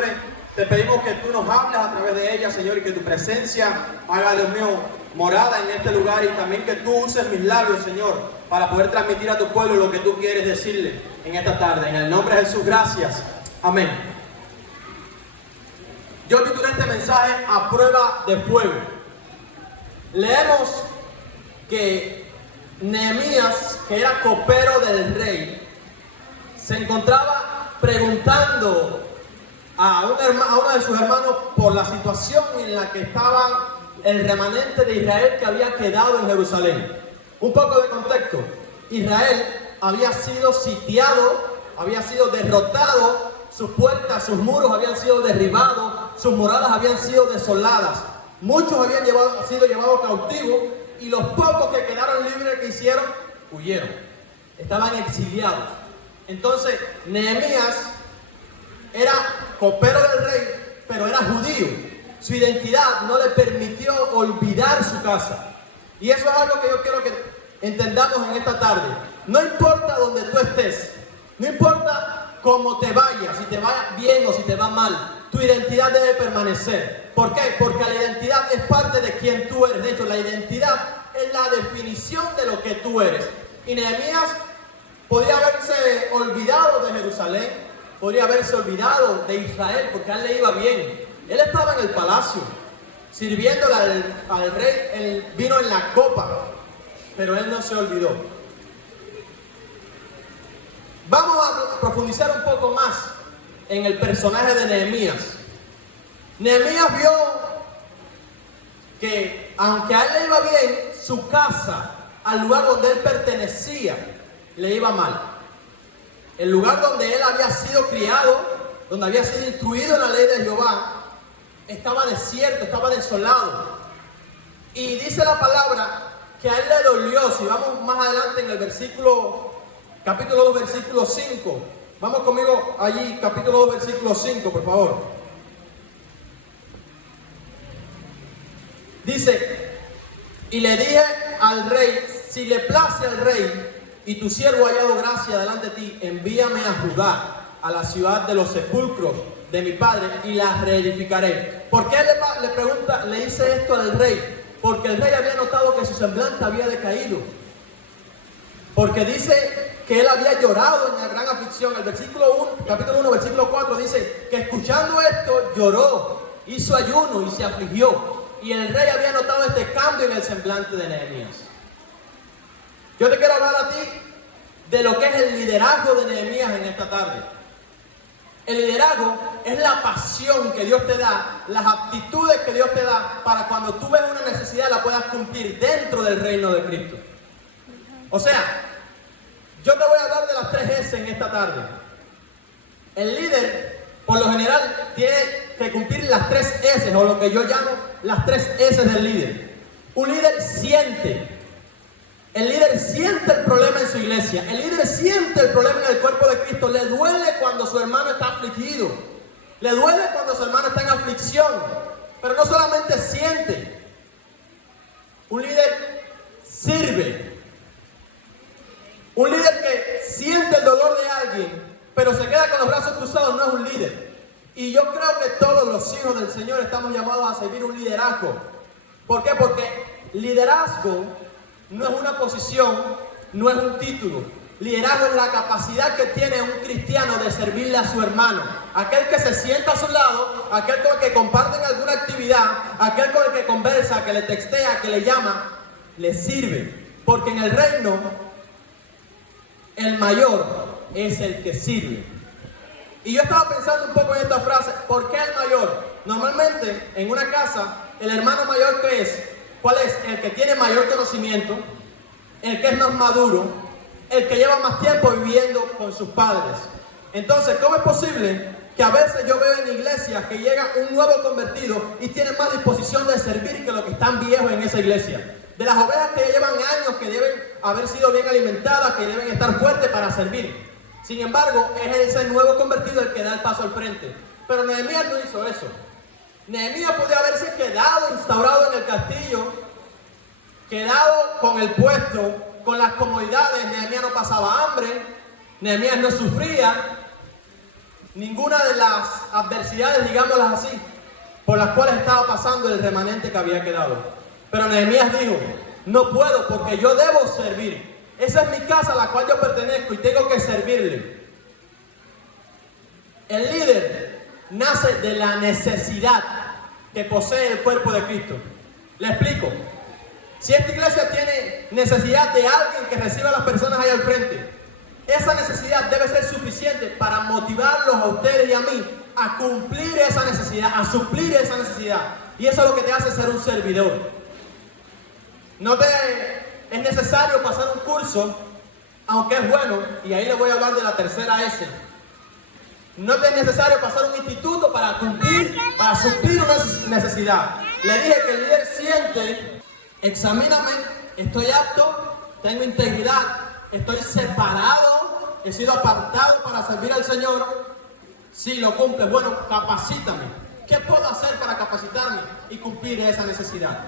nombre, te pedimos que tú nos hables a través de ella, Señor, y que tu presencia haga, Dios mío, morada en este lugar, y también que tú uses mis labios, Señor, para poder transmitir a tu pueblo lo que tú quieres decirle en esta tarde. En el nombre de Jesús, gracias. Amén. Yo titulé este mensaje a prueba de fuego. Leemos que Nehemías, que era copero del rey, se encontraba preguntando a uno de sus hermanos por la situación en la que estaba el remanente de Israel que había quedado en Jerusalén. Un poco de contexto: Israel había sido sitiado, había sido derrotado, sus puertas, sus muros habían sido derribados, sus moradas habían sido desoladas, muchos habían sido llevados cautivos, y los pocos que quedaron libres, que hicieron, huyeron, estaban exiliados. Entonces Nehemías era copero del rey, pero era judío. Su identidad no le permitió olvidar su casa. Y eso es algo que yo quiero que entendamos en esta tarde. No importa donde tú estés, no importa cómo te vayas, si te va bien o si te va mal, tu identidad debe permanecer. ¿Por qué? Porque la identidad es parte de quien tú eres. De hecho, la identidad es la definición de lo que tú eres. Y Nehemías podía haberse olvidado de Jerusalén, podría haberse olvidado de Israel, porque a él le iba bien. Él estaba en el palacio, sirviéndole al rey, él vino en la copa, pero él no se olvidó. Vamos a profundizar un poco más en el personaje de Nehemías. Nehemías vio que, aunque a él le iba bien, su casa, al lugar donde él pertenecía, le iba mal. El lugar donde él había sido criado, donde había sido instruido en la ley de Jehová, estaba desierto, estaba desolado. Y dice la palabra que a él le dolió. Si vamos más adelante en el capítulo 2, versículo 5. Vamos conmigo allí, capítulo 2, versículo 5, por favor. Dice: y le dije al rey, si le place al rey y tu siervo ha hallado gracia delante de ti, envíame a Judá, a la ciudad de los sepulcros de mi padre, y la reedificaré. ¿Por qué le dice esto al rey? Porque el rey había notado que su semblante había decaído. Porque dice que él había llorado en la gran aflicción. El capítulo 1, versículo 4 dice que escuchando esto lloró, hizo ayuno y se afligió. Y el rey había notado este cambio en el semblante de Nehemías. Yo te quiero hablar a ti de lo que es el liderazgo de Nehemías en esta tarde. El liderazgo es la pasión que Dios te da, las aptitudes que Dios te da para cuando tú ves una necesidad la puedas cumplir dentro del reino de Cristo. O sea, yo te voy a hablar de las 3 S en esta tarde. El líder, por lo general, tiene que cumplir las 3 S, o lo que yo llamo las 3 S del líder. Un líder siente. El líder siente el problema en su iglesia. El líder siente el problema en el cuerpo de Cristo. Le duele cuando su hermano está afligido. Le duele cuando su hermano está en aflicción. Pero no solamente siente. Un líder sirve. Un líder que siente el dolor de alguien, pero se queda con los brazos cruzados, no es un líder. Y yo creo que todos los hijos del Señor estamos llamados a servir un liderazgo. ¿Por qué? Porque liderazgo no es una posición, no es un título. Liderazgo es la capacidad que tiene un cristiano de servirle a su hermano. Aquel que se sienta a su lado, aquel con el que comparten alguna actividad, aquel con el que conversa, que le textea, que le llama, le sirve. Porque en el reino, el mayor es el que sirve. Y yo estaba pensando un poco en esta frase: ¿por qué el mayor? Normalmente en una casa, el hermano mayor, ¿qué es? ¿Cuál es? El que tiene mayor conocimiento, el que es más maduro, el que lleva más tiempo viviendo con sus padres. Entonces, ¿cómo es posible que a veces yo veo en iglesias que llega un nuevo convertido y tiene más disposición de servir que los que están viejos en esa iglesia? De las ovejas que llevan años, que deben haber sido bien alimentadas, que deben estar fuertes para servir. Sin embargo, es ese nuevo convertido el que da el paso al frente. Pero Nehemías no hizo eso. Nehemías podía haberse quedado instaurado en el castillo, quedado con el puesto, con las comodidades. Nehemías no pasaba hambre, Nehemías no sufría, ninguna de las adversidades, digámoslas así, por las cuales estaba pasando el remanente que había quedado. Pero Nehemías dijo, no puedo porque yo debo servir. Esa es mi casa a la cual yo pertenezco y tengo que servirle. El líder nace de la necesidad que posee el cuerpo de Cristo. Le explico. Si esta iglesia tiene necesidad de alguien que reciba a las personas ahí al frente, esa necesidad debe ser suficiente para motivarlos a ustedes y a mí a cumplir esa necesidad, a suplir esa necesidad. Y eso es lo que te hace ser un servidor. Es necesario pasar un curso, aunque es bueno, y ahí les voy a hablar de la tercera S. No es necesario pasar un instituto para suplir una necesidad. Le dije que el líder siente, examíname, estoy apto, tengo integridad, estoy separado, he sido apartado para servir al Señor. Si lo cumple, bueno, capacítame. ¿Qué puedo hacer para capacitarme y cumplir esa necesidad?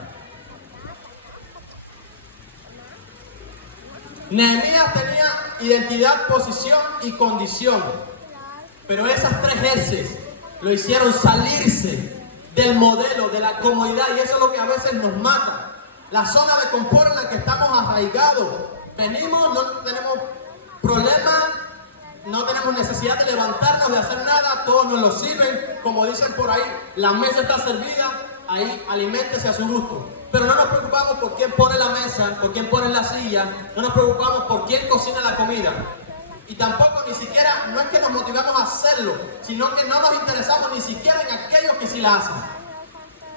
Nehemías tenía identidad, posición y condición. Pero esas tres S lo hicieron salirse del modelo, de la comodidad, y eso es lo que a veces nos mata. La zona de confort en la que estamos arraigados. Venimos, no tenemos problemas, no tenemos necesidad de levantarnos, de hacer nada, todos nos lo sirven, como dicen por ahí, la mesa está servida, ahí aliméntese a su gusto. Pero no nos preocupamos por quién pone la mesa, por quién pone la silla, no nos preocupamos por quién cocina la comida. Y tampoco ni siquiera, no es que nos motivamos a hacerlo, sino que no nos interesamos ni siquiera en aquellos que sí la hacen.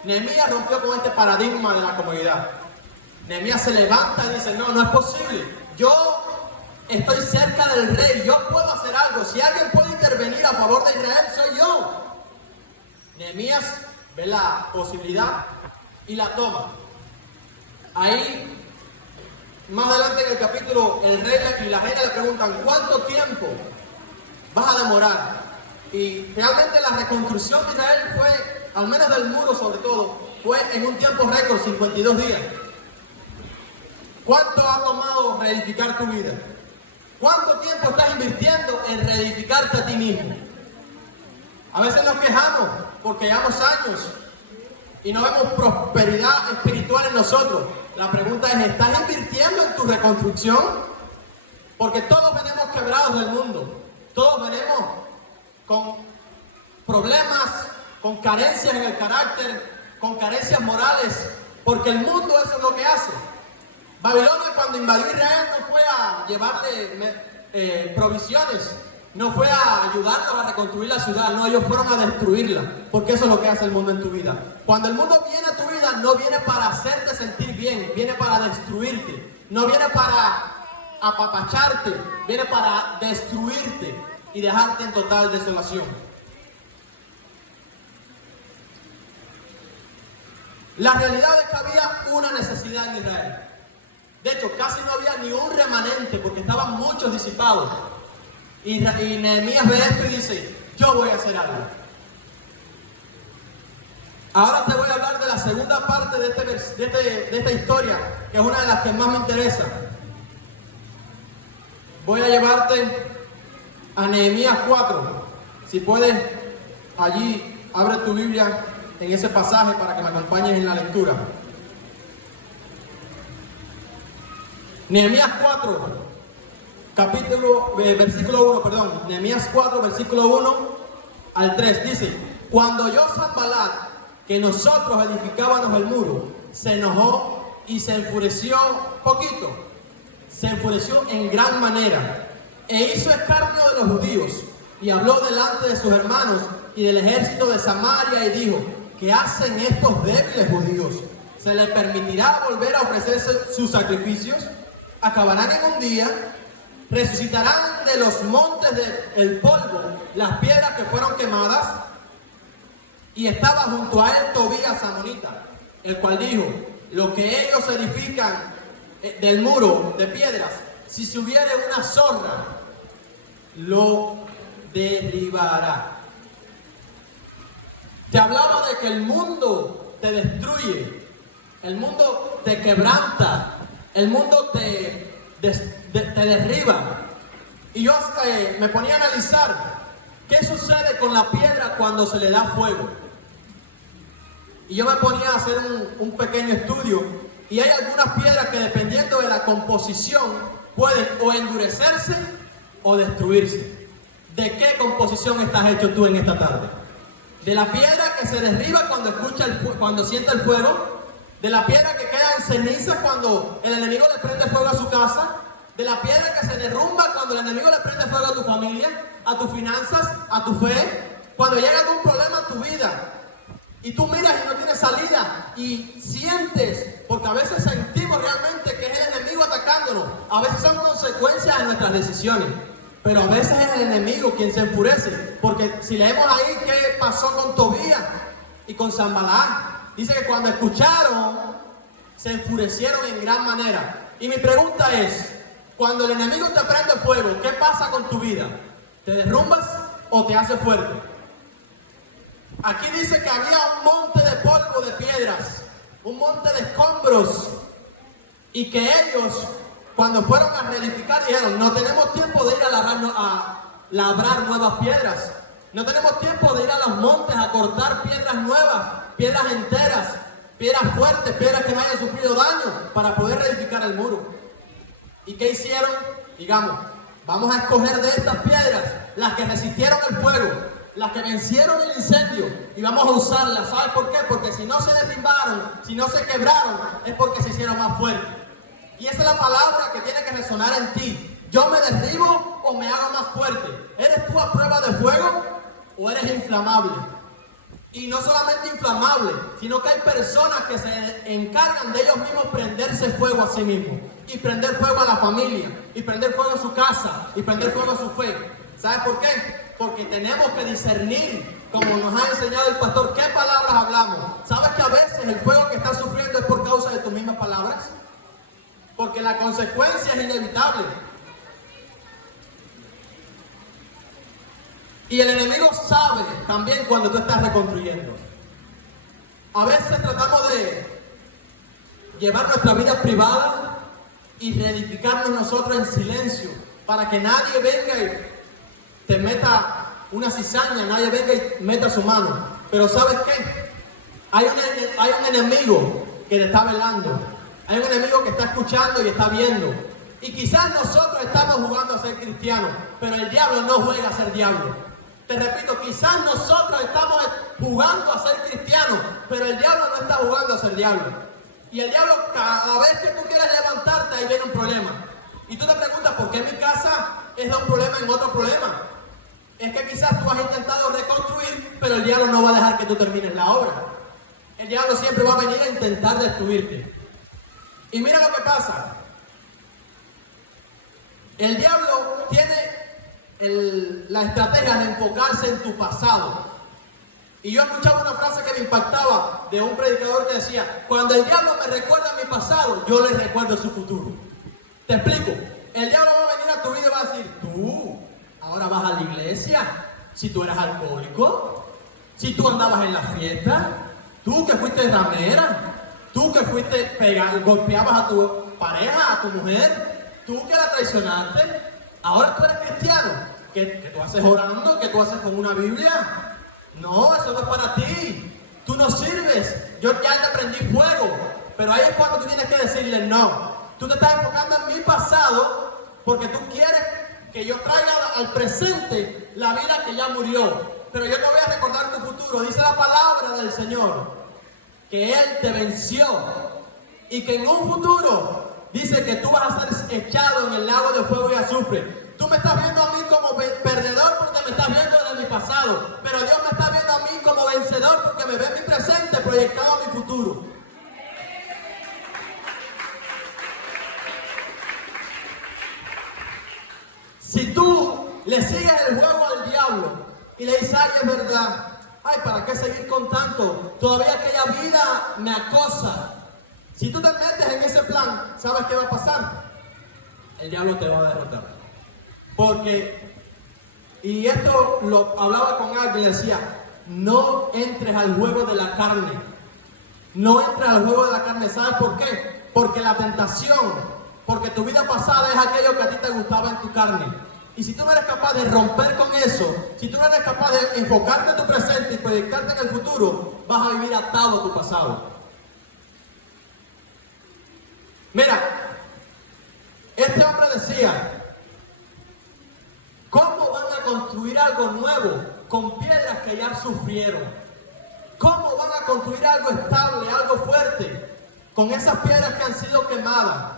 Nehemías rompió con este paradigma de la comodidad. Nehemías se levanta y dice, no es posible. Yo estoy cerca del rey, yo puedo hacer algo. Si alguien puede intervenir a favor de Israel, soy yo. Nehemías ve la posibilidad y la toma. Ahí, más adelante en el capítulo, el rey y la reina le preguntan, ¿cuánto tiempo vas a demorar? Y realmente la reconstrucción de Israel fue, al menos del muro sobre todo, fue en un tiempo récord, 52 días. ¿Cuánto ha tomado reedificar tu vida? ¿Cuánto tiempo estás invirtiendo en reedificarte a ti mismo? A veces nos quejamos porque llevamos años y no vemos prosperidad espiritual en nosotros. La pregunta es, ¿estás invirtiendo en tu reconstrucción? Porque todos venimos quebrados del mundo. Todos venimos con problemas, con carencias en el carácter, con carencias morales, porque el mundo eso es lo que hace. Babilonia, cuando invadió Israel, no fue a llevarle provisiones, no fue a ayudarlos a reconstruir la ciudad, no, ellos fueron a destruirla, porque eso es lo que hace el mundo en tu vida. Cuando el mundo viene a tu vida, no viene para hacerte sentir bien, viene para destruirte, no viene para apapacharte, viene para destruirte y dejarte en total desolación. La realidad es que había una necesidad en Israel. De hecho, casi no había ni un remanente porque estaban muchos disipados. Y Nehemías ve esto y dice, yo voy a hacer algo. Ahora te voy a hablar de la segunda parte de esta historia, que es una de las que más me interesa. Voy a llevarte a Nehemías 4. Si puedes, allí abre tu Biblia en ese pasaje para que me acompañes en la lectura. Nehemías 4, versículo 1, Nehemías 4, versículo 1 al 3, dice, cuando oyó Sanballat que nosotros edificábamos el muro, se enojó y se enfureció poquito, se enfureció en gran manera, e hizo escarnio de los judíos, y habló delante de sus hermanos y del ejército de Samaria, y dijo, ¿qué hacen estos débiles judíos? ¿Se les permitirá volver a ofrecerse sus sacrificios? Acabarán en un día, resucitarán de los montes del polvo las piedras que fueron quemadas. Y estaba junto a él Tobías amonita, el cual dijo, lo que ellos edifican del muro de piedras, si se hubiere una zorra, lo derribará. Te hablaba de que el mundo te destruye, el mundo te quebranta, el mundo te derriba. Y yo me ponía a analizar ¿Qué sucede con la piedra cuando se le da fuego? Y yo me ponía a hacer un pequeño estudio, y hay algunas piedras que, dependiendo de la composición, pueden o endurecerse o destruirse. ¿De qué composición estás hecho tú en esta tarde? ¿De la piedra que se derriba cuando siente el fuego? ¿De la piedra que queda en ceniza cuando el enemigo le prende fuego a su casa? ¿De la piedra que se derrumba cuando el enemigo le prende fuego a tu familia, a tus finanzas, a tu fe? Cuando llega algún problema a tu vida y tú miras y no tienes salida y sientes, porque a veces sentimos realmente que es el enemigo atacándonos. A veces son consecuencias de nuestras decisiones, pero a veces es el enemigo quien se enfurece. Porque si leemos ahí qué pasó con Tobías y con Sanballat, dice que cuando escucharon se enfurecieron en gran manera. Y mi pregunta es, cuando el enemigo te prende fuego, ¿qué pasa con tu vida? ¿Te derrumbas o te hace fuerte? Aquí dice que había un monte de polvo, de piedras, un monte de escombros, y que ellos, cuando fueron a reedificar, dijeron: no tenemos tiempo de ir a labrar nuevas piedras, no tenemos tiempo de ir a los montes a cortar piedras nuevas, piedras enteras, piedras fuertes, piedras que no hayan sufrido daño, para poder reedificar el muro. ¿Y qué hicieron? Digamos, vamos a escoger de estas piedras las que resistieron el fuego, las que vencieron el incendio, y vamos a usarlas. ¿Sabes por qué? Porque si no se derrumbaron, si no se quebraron, es porque se hicieron más fuertes. Y esa es la palabra que tiene que resonar en ti. ¿Yo me derribo o me hago más fuerte? ¿Eres tú a prueba de fuego o eres inflamable? Y no solamente inflamable, sino que hay personas que se encargan de ellos mismos prenderse fuego a sí mismos, y prender fuego a la familia, y prender fuego a su casa, y prender fuego a su fe. ¿Sabes por qué? Porque tenemos que discernir, como nos ha enseñado el pastor, qué palabras hablamos. ¿Sabes que a veces el fuego que estás sufriendo es por causa de tus mismas palabras? Porque la consecuencia es inevitable. Y el enemigo sabe también cuando tú estás reconstruyendo. A veces tratamos de llevar nuestra vida privada y reedificarnos nosotros en silencio, para que nadie venga y te meta una cizaña, nadie venga y meta su mano. Pero ¿sabes qué? Hay un enemigo que te está velando. Hay un enemigo que está escuchando y está viendo. Y quizás nosotros estamos jugando a ser cristianos, pero el diablo no juega a ser diablo. Te repito, quizás nosotros estamos jugando a ser cristianos, pero el diablo no está jugando a ser diablo. Y el diablo, cada vez que tú quieres levantarte, ahí viene un problema. Y tú te preguntas, ¿por qué mi casa es de un problema en otro problema? Es que quizás tú has intentado reconstruir, pero el diablo no va a dejar que tú termines la obra. El diablo siempre va a venir a intentar destruirte. Y mira lo que pasa. El diablo tiene la estrategia de enfocarse en tu pasado. Y yo escuchaba una frase que me impactaba de un predicador que decía: cuando el diablo me recuerda mi pasado, yo le recuerdo su futuro. Te explico. El diablo va a venir a tu vida y va a decir: tú ahora vas a la iglesia, si tú eras alcohólico, si tú andabas en la fiesta, tú que fuiste ramera, tú que fuiste golpeabas a tu pareja, a tu mujer, tú que la traicionaste, ahora tú eres cristiano. ¿Qué tú haces orando? ¿Qué tú haces con una Biblia? No, eso no es para ti. Tú no sirves. Yo ya te prendí fuego. Pero ahí es cuando tú tienes que decirle: no. Tú te estás enfocando en mi pasado porque tú quieres que yo traiga al presente la vida que ya murió. Pero yo te voy a recordar tu futuro. Dice la palabra del Señor que Él te venció y que en un futuro dice que tú vas a ser echado en el lago de fuego y azufre. Tú me estás viendo a mí como perdedor porque me estás viendo de mi pasado, pero Dios me está viendo a mí como vencedor porque me ve en mi presente proyectado a mi futuro. Si tú le sigues el juego al diablo y le dices: ay, es verdad, ay, ¿para qué seguir con tanto? Todavía aquella vida me acosa. Si tú te metes en ese plan, ¿sabes qué va a pasar? El diablo te va a derrotar. Porque, y esto lo hablaba con alguien, le decía: no entres al juego de la carne. No entres al juego de la carne. ¿Sabes por qué? Porque la tentación, porque tu vida pasada es aquello que a ti te gustaba en tu carne. Y si tú no eres capaz de romper con eso, si tú no eres capaz de enfocarte en tu presente y proyectarte en el futuro, vas a vivir atado a tu pasado. Mira, este hombre decía, ¿cómo van a construir algo nuevo con piedras que ya sufrieron? ¿Cómo van a construir algo estable, algo fuerte, con esas piedras que han sido quemadas?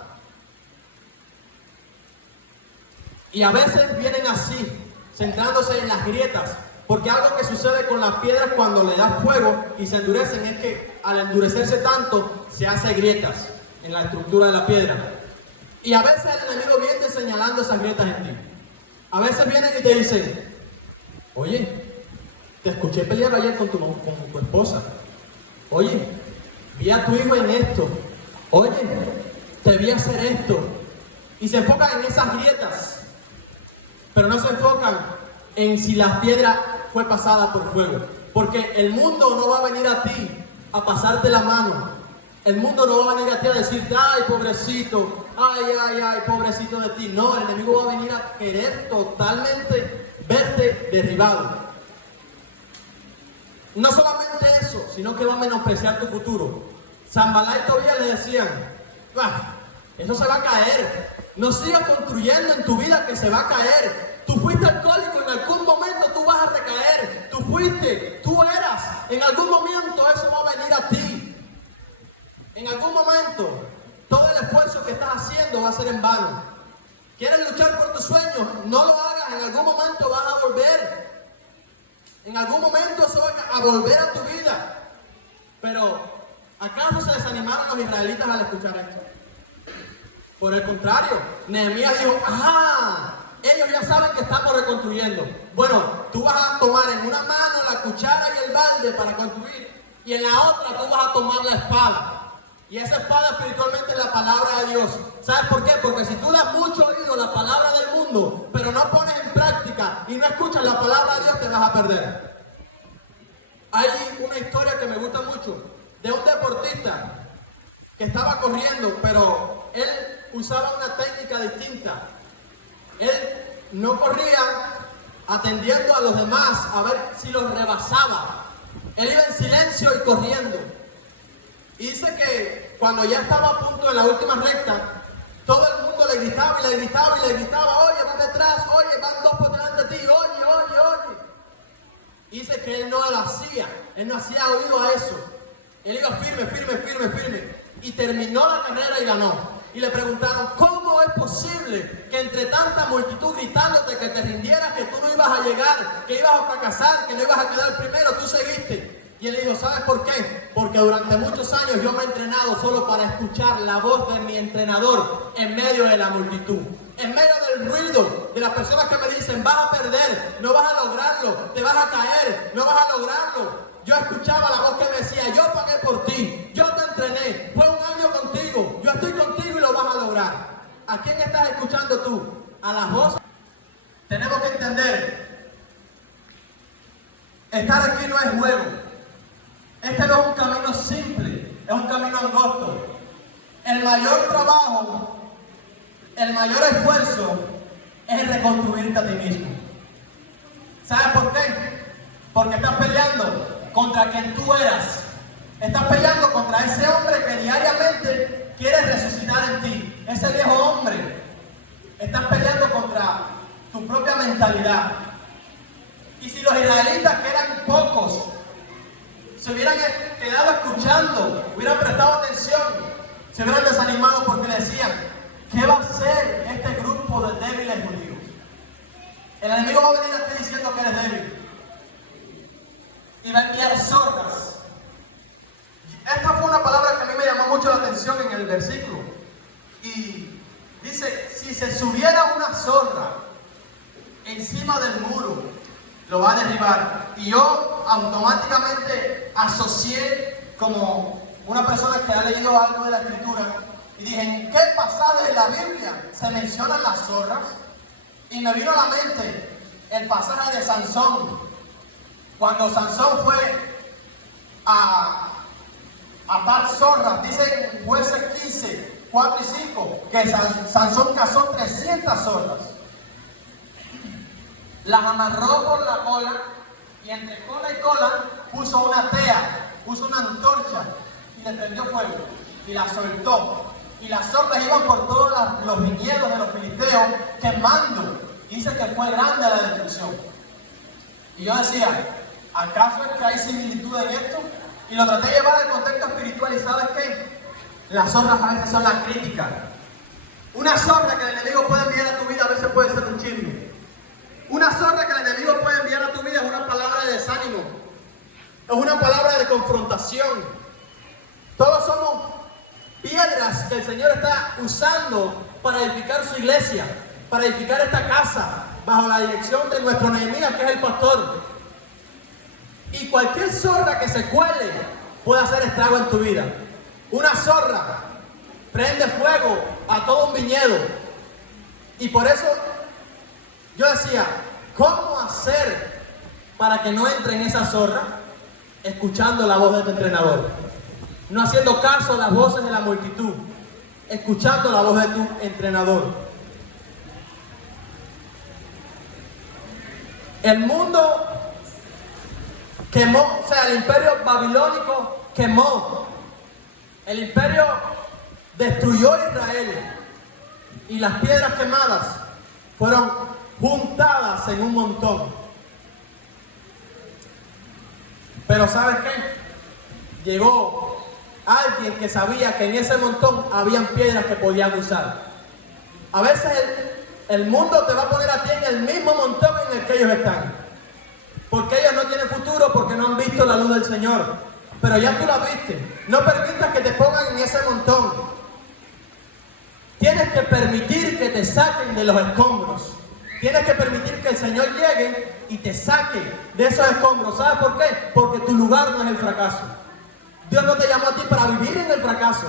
Y a veces vienen así, centrándose en las grietas, porque algo que sucede con las piedras cuando le das fuego y se endurecen es que al endurecerse tanto se hace grietas en la estructura de la piedra. Y a veces el enemigo viene señalando esas grietas en ti. A veces vienen y te dicen, oye, te escuché pelear ayer con tu esposa. Oye, vi a tu hijo en esto. Oye, te vi hacer esto. Y se enfocan en esas grietas, pero no se enfocan en si la piedra fue pasada por fuego. Porque el mundo no va a venir a ti a pasarte la mano. El mundo no va a venir a ti a decirte, ay, pobrecito, ay, pobrecito de ti. No, el enemigo va a venir a querer totalmente verte derribado. No solamente eso, sino que va a menospreciar tu futuro. Sanbalá y Tobías le decían, eso se va a caer. No sigas construyendo en tu vida que se va a caer. Tú fuiste alcohólico, en algún momento tú vas a recaer. Tú eras, en algún momento eso va a venir a ti. En algún momento, todo el esfuerzo que estás haciendo va a ser en vano. ¿Quieres luchar por tus sueños? No lo hagas, en algún momento vas a volver. En algún momento eso va a volver a tu vida. Pero, ¿acaso se desanimaron los israelitas al escuchar esto? Por el contrario, Nehemías dijo, ellos ya saben que estamos reconstruyendo. Bueno, tú vas a tomar en una mano la cuchara y el balde para construir, y en la otra tú vas a tomar la espada. Y esa espada espiritualmente es la palabra de Dios. ¿Sabes por qué? Porque si tú das mucho oído a la palabra del mundo, pero no pones en práctica y no escuchas la palabra de Dios, te vas a perder. Hay una historia que me gusta mucho de un deportista que estaba corriendo, pero él usaba una técnica distinta. Él no corría atendiendo a los demás a ver si los rebasaba. Él iba en silencio y corriendo. Y dice que cuando ya estaba a punto de la última recta, todo el mundo le gritaba y le gritaba y le gritaba, oye, van detrás, oye, van dos por delante de ti, oye. Y dice que él no lo hacía, él no hacía oído a eso. Él iba firme. Y terminó la carrera y ganó. Y le preguntaron, ¿cómo es posible que entre tanta multitud gritándote que te rindieras, que tú no ibas a llegar, que ibas a fracasar, que no ibas a quedar primero, tú seguiste? Y él le dijo, ¿sabes por qué? Porque durante muchos años yo me he entrenado solo para escuchar la voz de mi entrenador en medio de la multitud. En medio del ruido de las personas que me dicen, vas a perder, no vas a lograrlo, te vas a caer, no vas a lograrlo. Yo escuchaba la voz que me decía, yo pagué por ti, yo te entrené, fue un año contigo, yo estoy contigo y lo vas a lograr. ¿A quién estás escuchando tú? ¿A las voces? Tenemos que entender, estar aquí no es juego. Este no es un camino simple, es un camino angosto. El mayor trabajo, el mayor esfuerzo es reconstruirte a ti mismo. ¿Sabes por qué? Porque estás peleando contra quien tú eras. Estás peleando contra ese hombre que diariamente quiere resucitar en ti. Ese viejo hombre. Estás peleando contra tu propia mentalidad. Y si los israelitas, que eran pocos, se hubieran quedado escuchando, hubieran prestado atención, se hubieran desanimado porque le decían, ¿qué va a hacer este grupo de débiles judíos? El enemigo va a venir a ti diciendo que eres débil. Y va a enviar zorras. Esta fue una palabra que a mí me llamó mucho la atención en el versículo. Y dice, si se subiera una zorra encima del muro, lo va a derribar. Y yo automáticamente asocié como una persona que ha leído algo de la escritura y dije, ¿en qué pasaje de la Biblia se mencionan las zorras? Y me vino a la mente el pasaje de Sansón, cuando Sansón fue a atar zorras. Dice en Jueces 15, 4 y 5 que Sansón cazó 300 zorras. las amarró por la cola y entre cola y cola puso una tea, puso una antorcha y le prendió fuego y la soltó. Y las zorras iban por todos los viñedos de los filisteos quemando. Dice que fue grande la destrucción. Y yo decía, ¿acaso es que hay similitud en esto? Y lo traté de llevar al contexto espiritual. ¿Y sabes qué? Las zorras a veces son la crítica. Una zorra que el enemigo puede enviar a tu vida a veces puede ser un chisme. Una zorra que el enemigo puede enviar a tu vida es una palabra de desánimo. Es una palabra de confrontación. Todos somos piedras que el Señor está usando para edificar su iglesia, para edificar esta casa, bajo la dirección de nuestro Nehemías, que es el pastor. Y cualquier zorra que se cuele puede hacer estrago en tu vida. Una zorra prende fuego a todo un viñedo. Y por eso yo decía, ¿cómo hacer para que no entre en esa zorra? Escuchando la voz de tu entrenador. No haciendo caso a las voces de la multitud. Escuchando la voz de tu entrenador. El mundo quemó, o sea, el imperio babilónico quemó. El imperio destruyó a Israel. Y las piedras quemadas fueron juntadas en un montón. Pero ¿sabes qué? Llegó alguien que sabía que en ese montón habían piedras que podían usar. A veces el mundo te va a poner a ti en el mismo montón en el que ellos están. Porque ellos no tienen futuro, porque no han visto la luz del Señor. Pero ya tú la viste. No permitas que te pongan en ese montón. Tienes que permitir que te saquen de los escombros. Tienes que permitir que el Señor llegue y te saque de esos escombros. ¿Sabes por qué? Porque tu lugar no es el fracaso. Dios no te llamó a ti para vivir en el fracaso.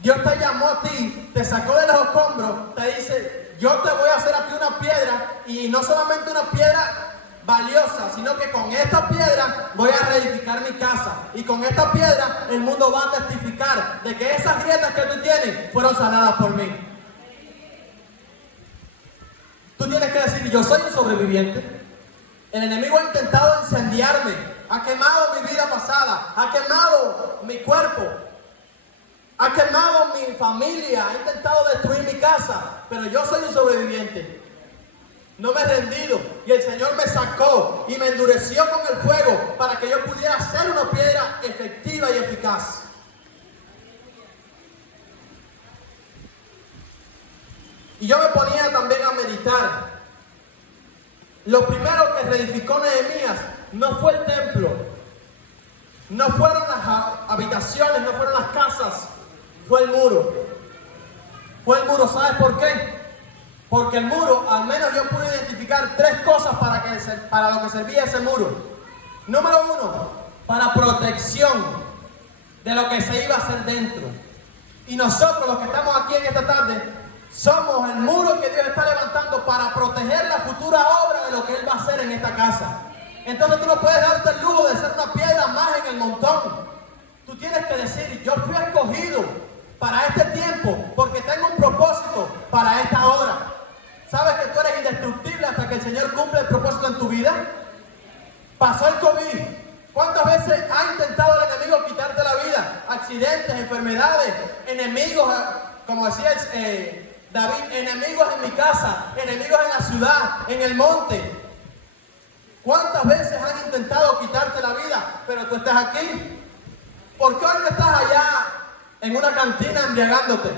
Dios te llamó a ti, te sacó de los escombros, te dice, yo te voy a hacer a ti una piedra, y no solamente una piedra valiosa, sino que con esta piedra voy a reedificar mi casa. Y con esta piedra el mundo va a testificar de que esas grietas que tú tienes fueron sanadas por mí. Tú tienes que decir, yo soy un sobreviviente. El enemigo ha intentado incendiarme, ha quemado mi vida pasada, ha quemado mi cuerpo, ha quemado mi familia, ha intentado destruir mi casa, pero yo soy un sobreviviente. No me he rendido y el Señor me sacó y me endureció con el fuego para que yo pudiera ser una piedra efectiva y eficaz. Y yo me ponía también a meditar. Lo primero que reedificó Nehemías no fue el templo, no fueron las habitaciones, no fueron las casas, fue el muro. Fue el muro, ¿sabes por qué? Porque el muro, al menos yo pude identificar tres cosas para lo que servía ese muro. Número uno, para protección de lo que se iba a hacer dentro. Y nosotros, los que estamos aquí en esta tarde, somos el muro que Dios está levantando para proteger la futura obra de lo que Él va a hacer en esta casa. Entonces tú no puedes darte el lujo de ser una piedra más en el montón. Tú tienes que decir, yo fui escogido para este tiempo porque tengo un propósito para esta obra. ¿Sabes que tú eres indestructible hasta que el Señor cumple el propósito en tu vida? Pasó el COVID. ¿Cuántas veces ha intentado el enemigo quitarte la vida? Accidentes, enfermedades, enemigos, como decía David, enemigos en mi casa, enemigos en la ciudad, en el monte. ¿Cuántas veces han intentado quitarte la vida? Pero tú estás aquí. ¿Por qué hoy no estás allá en una cantina embriagándote?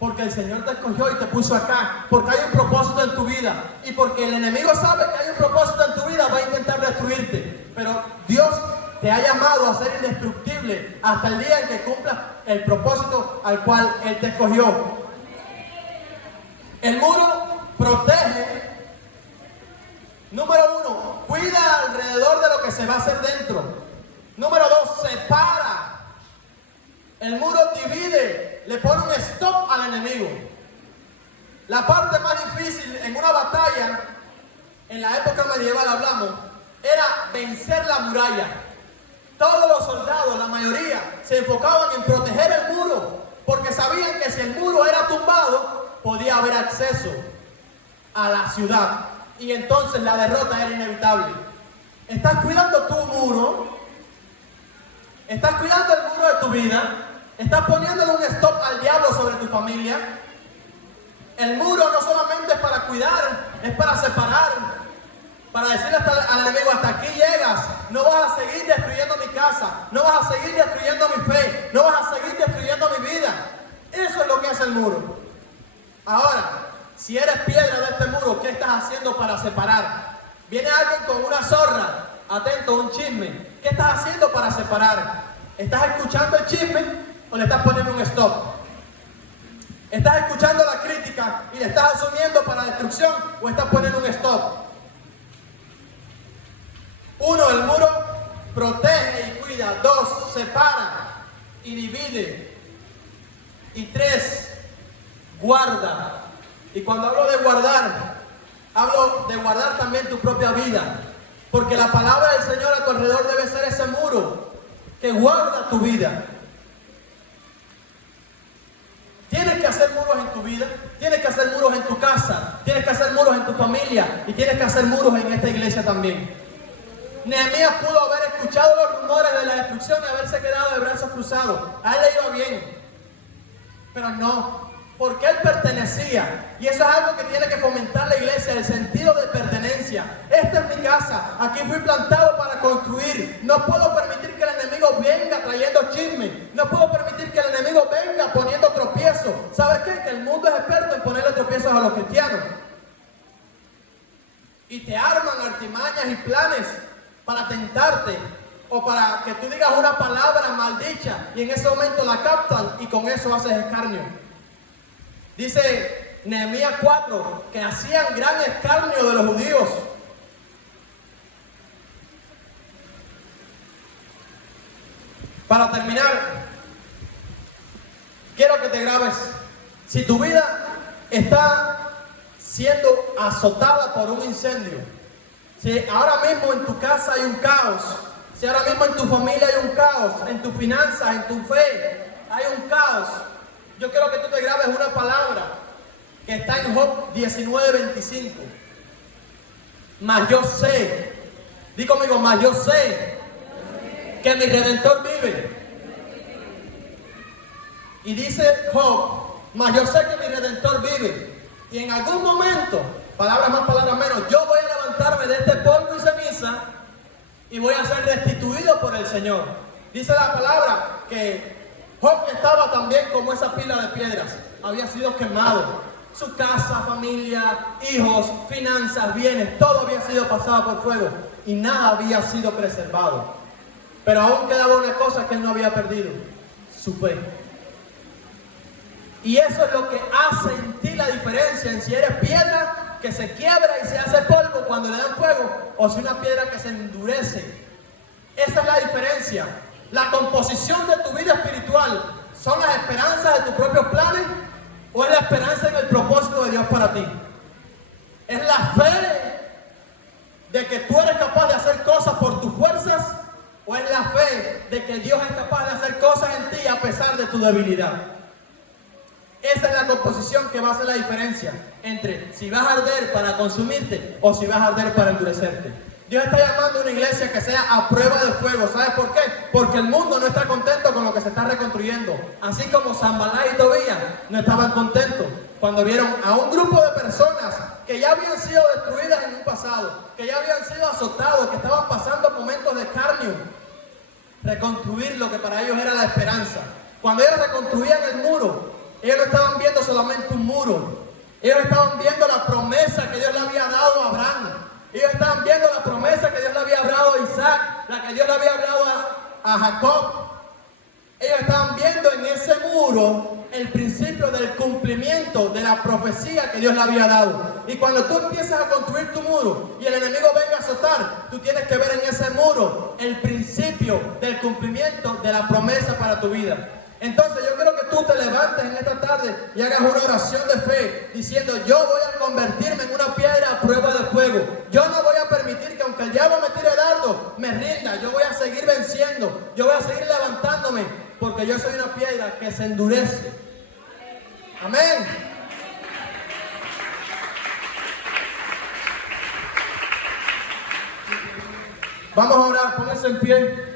Porque el Señor te escogió y te puso acá. Porque hay un propósito en tu vida. Y porque el enemigo sabe que hay un propósito en tu vida, va a intentar destruirte. Pero Dios te ha llamado a ser indestructible hasta el día en que cumplas el propósito al cual Él te escogió. El muro protege. Número uno, cuida alrededor de lo que se va a hacer dentro. Número dos, separa. El muro divide, le pone un stop al enemigo. La parte más difícil en una batalla, en la época medieval hablamos, era vencer la muralla. Todos los soldados, la mayoría, se enfocaban en proteger el muro, porque sabían que si el muro era tumbado, podía haber acceso a la ciudad. y entonces la derrota era inevitable. Estás cuidando tu muro, estás cuidando el muro de tu vida, estás poniéndole un stop al diablo sobre tu familia. El muro no solamente es para cuidar, es para separar, para decirle al enemigo: hasta aquí llegas, no vas a seguir destruyendo mi casa, no vas a seguir destruyendo mi fe, no vas a seguir destruyendo mi vida. Eso es lo que hace el muro. Ahora, si eres piedra de este muro, ¿qué estás haciendo para separar? Viene alguien con una zorra, atento, un chisme. ¿Qué estás haciendo para separar? ¿Estás escuchando el chisme o le estás poniendo un stop? ¿Estás escuchando la crítica y le estás asumiendo para destrucción o estás poniendo un stop? 1. El muro protege y cuida. 2. Separa y divide. Y 3. Guarda. Y cuando hablo de guardar también tu propia vida. Porque la palabra del Señor a tu alrededor debe ser ese muro que guarda tu vida. Tienes que hacer muros en tu vida, tienes que hacer muros en tu casa, tienes que hacer muros en tu familia y tienes que hacer muros en esta iglesia también. Nehemías pudo haber escuchado los rumores de la destrucción y haberse quedado de brazos cruzados. A él le iba bien, pero no, porque él pertenecía. Y eso es algo que tiene que fomentar la iglesia, el sentido de pertenencia. Esta es mi casa, aquí fui plantado para construir. No puedo permitir que el enemigo venga trayendo chisme. No puedo permitir que el enemigo venga poniendo tropiezos. ¿Sabes qué? Que el mundo es experto en ponerle tropiezos a los cristianos. Y te arman artimañas y planes para tentarte o para que tú digas una palabra maldicha y en ese momento la captan y con eso haces escarnio. Dice Nehemías 4 que hacían gran escarnio de los judíos. Para terminar, quiero que te grabes: si tu vida está siendo azotada por un incendio, si ahora mismo en tu casa hay un caos, si ahora mismo en tu familia hay un caos, en tus finanzas, en tu fe hay un caos, yo quiero que tú te grabes una palabra que está en Job 19:25. Mas yo sé, di conmigo, mas yo sé que mi Redentor vive. Y dice Job: mas yo sé que mi Redentor vive. Y en algún momento, palabras más, palabras menos, yo voy a levantarme de este polvo y ceniza y voy a ser restituido por el Señor. Dice la palabra que Job estaba también como esa pila de piedras. Había sido quemado. Su casa, familia, hijos, finanzas, bienes, todo había sido pasado por fuego y nada había sido preservado. Pero aún quedaba una cosa que él no había perdido: su fe. Y eso es lo que hace en ti la diferencia en si eres piedra que se quiebra y se hace polvo cuando le dan fuego, o si una piedra que se endurece. Esa es la diferencia. La composición de tu vida espiritual son las esperanzas de tus propios planes o es la esperanza en el propósito de Dios para ti. Es la fe de que tú eres capaz de hacer cosas por tus fuerzas o es la fe de que Dios es capaz de hacer cosas en ti a pesar de tu debilidad. Esa es la composición que va a hacer la diferencia entre si vas a arder para consumirte o si vas a arder para endurecerte. Dios está llamando a una iglesia que sea a prueba de fuego. ¿Sabes por qué? Porque el mundo no está contento con lo que se está reconstruyendo. Así como Sanballat y Tobías no estaban contentos cuando vieron a un grupo de personas que ya habían sido destruidas en un pasado, que ya habían sido azotados, que estaban pasando momentos de escarnio, reconstruir lo que para ellos era la esperanza. Cuando ellos reconstruían el muro, ellos no estaban viendo solamente un muro. Ellos estaban viendo la promesa que Dios le había dado a Abraham. Ellos estaban viendo la promesa que Dios le había hablado a Isaac, la que Dios le había hablado a Jacob. Ellos estaban viendo en ese muro el principio del cumplimiento de la profecía que Dios le había dado. Y cuando tú empiezas a construir tu muro y el enemigo venga a azotar, tú tienes que ver en ese muro el principio del cumplimiento de la promesa para tu vida. Entonces yo quiero que tú te levantes en esta tarde y hagas una oración de fe diciendo: yo voy a convertirme en una piedra a prueba de fuego. Yo no voy a permitir que aunque el diablo me tire dardo, me rinda. Yo voy a seguir venciendo. Yo voy a seguir levantándome porque yo soy una piedra que se endurece. Amén. Vamos a orar, pónganse en pie.